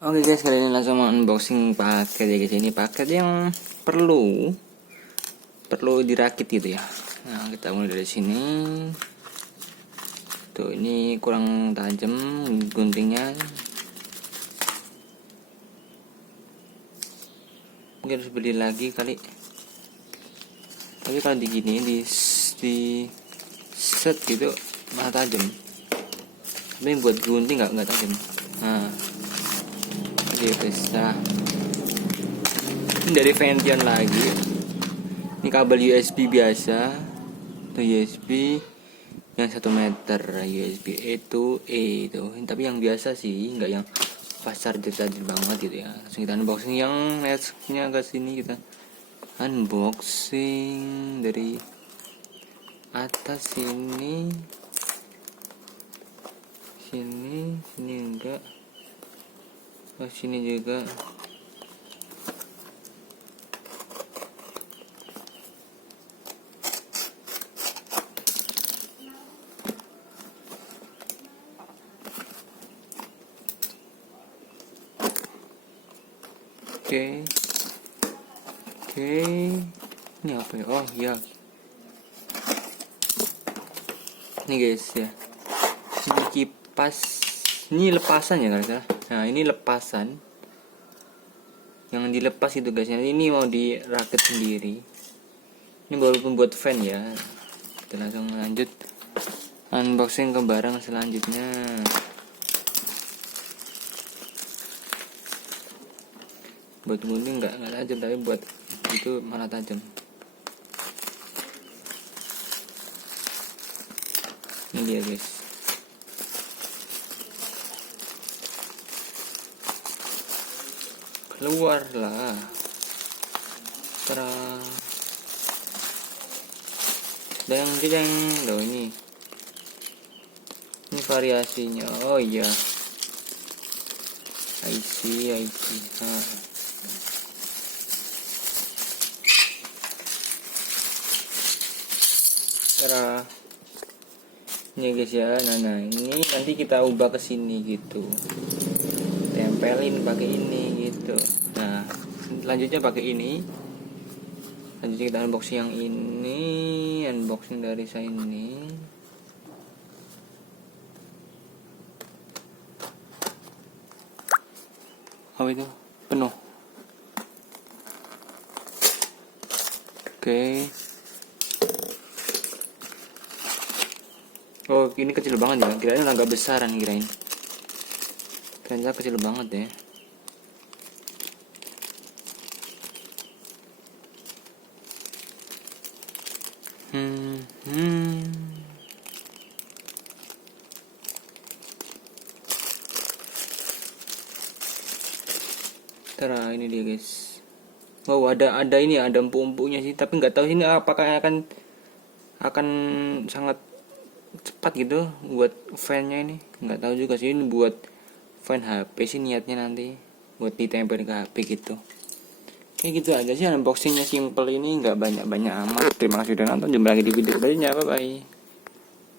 Oke guys, kali ini langsung unboxing paket ya guys. Ini paket yang perlu dirakit gitu ya. Nah, kita mulai dari sini. Tuh, ini kurang tajam guntingnya. Mungkin harus beli lagi kali. Tapi kalau di set gitu malah tajam. Tapi buat gunting nggak tajam. Nah, bisa. Ini dari Vention lagi. Ini kabel USB biasa. Itu USB yang 1 meter, USB A to A itu. Tapi yang biasa sih, nggak yang fast charger banget gitu ya. Langsung kita unboxing yang netnya ke sini, kita unboxing dari atas sini enggak. Oh, sini juga. Oke. Ini apa ya? Oh ya. Ini guys ya. Ini kipas. Ini lepasan ya guys ya. Nah, ini lepasan. Yang dilepas itu guys. Ini mau dirakit sendiri. Ini baru pembuat fan ya. Kita langsung lanjut unboxing ke barang selanjutnya. Buat gunting nggak tajam, tapi buat itu malah tajam. Ini dia guys. Keluarlah. Terang. Deng. Loh ini variasinya. Oh iya. IC. Cara ini guys ya. Nah ini nanti kita ubah ke sini gitu, tempelin pakai ini gitu. Nah, selanjutnya pakai ini. Lanjutnya kita unboxing yang ini, unboxing dari saya ini. Apa itu? Penuh. Oke. Oh, ini kecil banget ya. Kirain agak besaran kirain. Ternyata kecil banget ya. Tara, ini dia guys. Oh, ada ini, ada empuk-empuknya sih, tapi nggak tahu ini apakah akan sangat cepat gitu buat fan-nya ini. Nggak tahu juga sih, ini buat fan HP sih niatnya, nanti buat ditempel ke HP gitu. Kayak gitu aja sih unboxingnya, simple ini, nggak banyak-banyak amat. Terima kasih udah nonton, jumpa lagi di video selanjutnya, bye bye.